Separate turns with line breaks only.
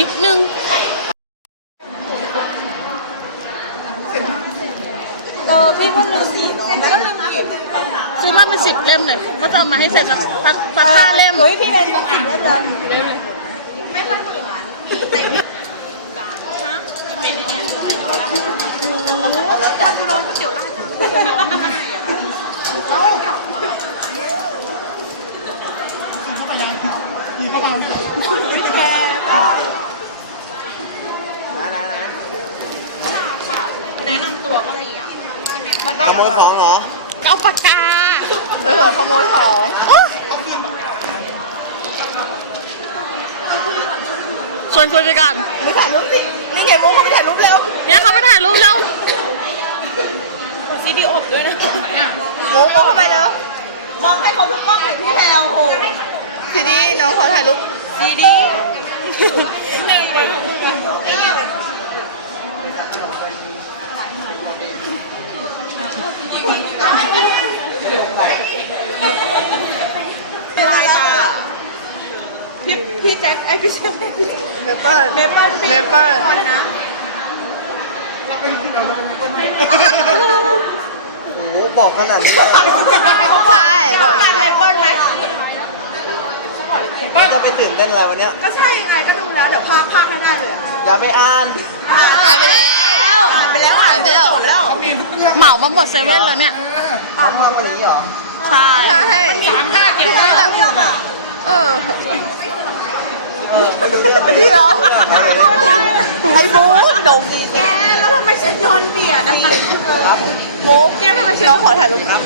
นิดนึงเออพี่เพิ่งรู้สีเนาะแล้วทำกี่
ซื้อมาเป็นสิบเล่มเลยก็จะเอามาให้ใส่สักสักสักห้าเล่ม
เฮ้ยพี่เป็นสิบเล่มเลย
เล่มเลย
มยของเหรอ
ก็เอาปากกาโอ๊ยชวนคุยไปก่อน
ไม่ถ่ายรูปสิ นี่ไงมุกเขาไปถ่ายรูปเร็ว
เนี่ยเขาไปถ่ายรูปแล้ว
ซีดีอบด้วยนะมุกมุกเข้าไปแล้วมองให้เขาทุกกล้องเลยพี่แพลวโอ้ซีดีน้องขอถ่ายรูปซีดีหนึ่งวันของกันเป็นไรตาพี่ พี่แจ็คไอ้พี่แจ็คเบเปิ้ลเบเปิ้ลเบเปิ้ลคนนะ
โอ้บอกขนาดนี้เลยจะไปตื่นเต้นอะไรวันเนี้ย
ก็ใช่ไงก็ดูแล้วเดี๋ยวพากพากให้ได้เลย
อย่าไปอ่าน
อ่านอ่านไปแล้วอ่านจนจบแล้ว
เหมามาหมดเซเว่นแล้วเนี่ย
ของเราวันนี้เหรอ
ใช่
เไม่
รู้เรื่องเลไมรเรื่องเขาเลยนี่ย
ไอ้บุ๊กตรงดีจริงไม่ใช่นนเบียดนะ
ครับ
บุ๊ก
เราขอถ่ายรูปครั
บ